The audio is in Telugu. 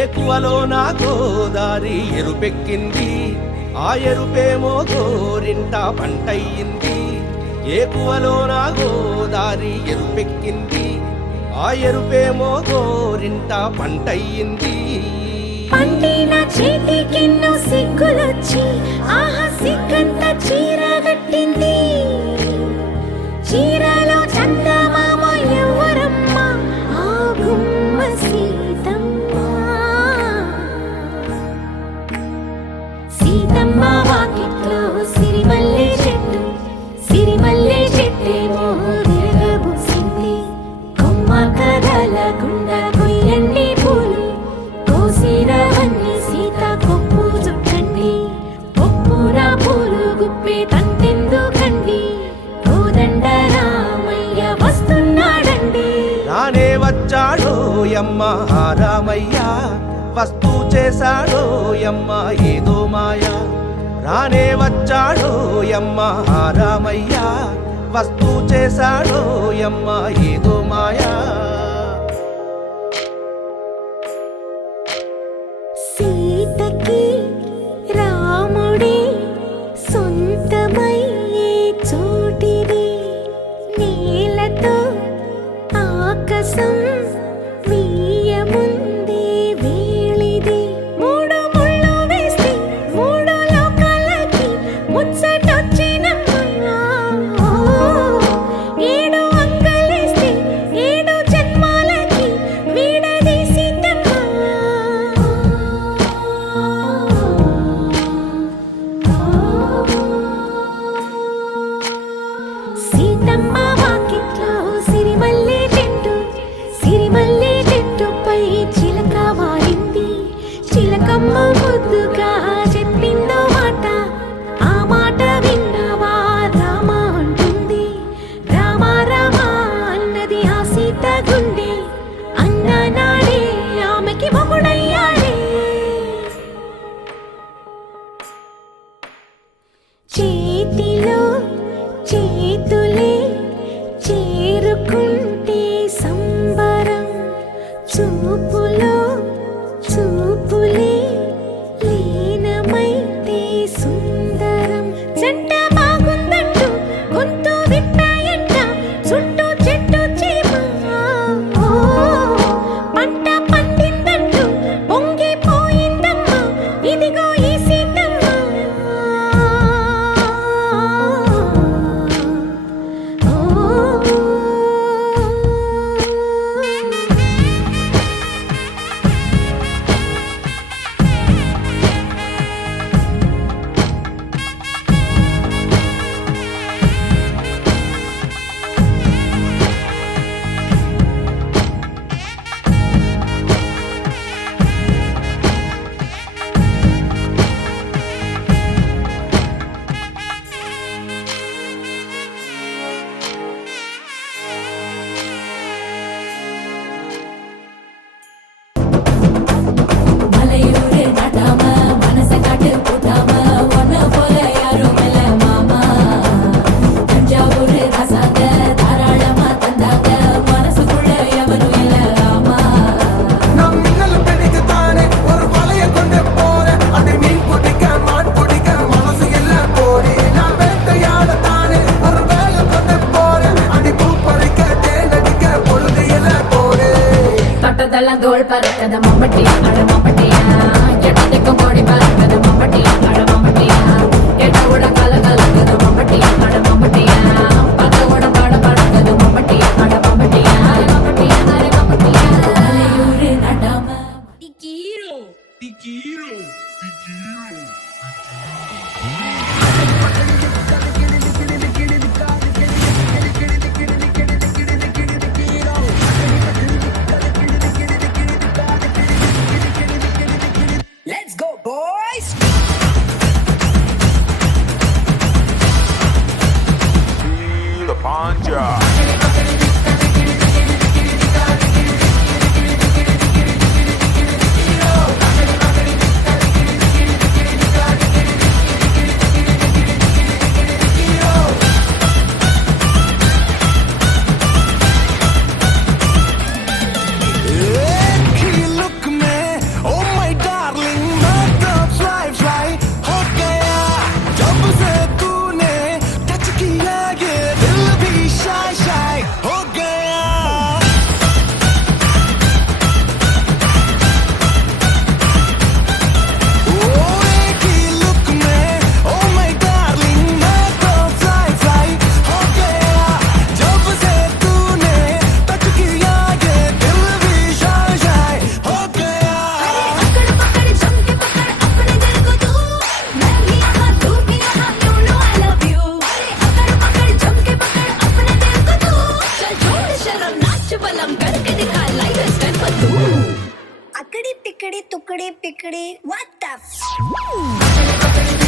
ఏకువలో నా గోదారి ఎరుపెక్కింది, ఆ ఎరుపేమో గోరింట పంటయ్యింది. ఏకువలో నా గోదారి ఎరుపెక్కింది, ఆ ఎరుపేమో గోరింట పంటయ్యింది. పండిన చేతికెన్నో సిగ్గులొచ్చి ఆహా సిగ్గంత చీర కట్టింది. చీరలో చందమామ ఎవరమ్మ, ఆ గుమ్మ సీతమ్మ. సీతమ్మ వాకిట్లో సిరిమల్లె చెట్టు, సిరిమల్లె చెట్టేమో విరగబూసింది. కొమ్మ కదలకుండా కొయ్యండి పూలు, కోసిరవన్నీ సీత కొప్పు చుట్టండి. కొప్పున పూలు గుప్పే తంతెందుకండి, కోదండ రామయ్య వస్తున్నాడండి. రానే వచ్చాడో యమ్మ రామయ్య, వస్తూ చేశాడో యమ్మ ఏదో మాయ. రానే వచ్చాడో యమ్మ రామయ్య, వస్తూ చేశాడో యమ్మ ఏదో మాయా. సీతకి రాముడే సొంతమయ్యే చోటిది, నేలతో ఆకాశం వీయముందే వేళిది. మూడు ముళ్ళు వేస్తే మూడు లోకాలకి ముచ్చటొచ్చినమ్మా. ఏడు అంగలేస్తే ఏడు జన్మాలకి వీడదీసిద్దమ్మా. సీతమ్మ వాకిట్లో సిరిమల్లె చెట్టు, సిరిమల్లె చెట్టుపై చిలక వాలింది. చిలకమ్మ ముద్దుగా చెప్పిందో మాట, ఆ మాట విన్నవా రామ అంటుంది. రామ రామ అన్నది ఆ సీత గుండె, అన్న నాడే ఆమెకి మొగుడయ్యాడే. చేతిలో చేతులే చేరుకుంటే సంబరం, చూపులో చూపులే లీనమైతే సుందరం. జంట బాగుందంటూ గొంతు విప్పాయంట చుట్టూ చెట్టు చీమ. పంట పండిందంటూ పొంగిపోయిందమ్మా, ఇదిగో ఈ సీతమ్మ. மலையூரு நாட்டாம மனச காட்டு போட்டாம ஒன்ன போல யாரும் இல்ல மாமா. தஞ்சாவூர் ராசாங்க தாராளமா தந்தாங்க, மனசுக்குள்ள எவனும் இல்ல ஆமா. நான் மின்னல் பிடிக்கத்தானே ஒரு வலைய கொண்டு போறேன், அது மீன் பிடிக்க மான் பிடிக்க மனசு இல்ல போறே. நான் வேட்டையாடத்தானே ஒரு வேலை கொண்டு போறேன், அது பூ பறிக்க தேனடிக்க பொழுது இல்ல போறே. தொட்டதெல்லாம் தோல் பறக்கத மம்பட்டி அட மம்பட்டியா, எட்டத்துக்கும் கோடி பறக்கத மம்பட்டியா அட மம்பட்டியா. எட்ட கூட கல கலக்குது மம்பட்டியா அட மம்பட்டியா. பத்த கூட பாட பறக்கது மம்பட்டியா அட மம்பட்டியா. மம்பட்டியா அட மம்பட்டியா. மலையூரு நடாம Let's go boys. La Panja. Tickety tuckety pickety. What the f?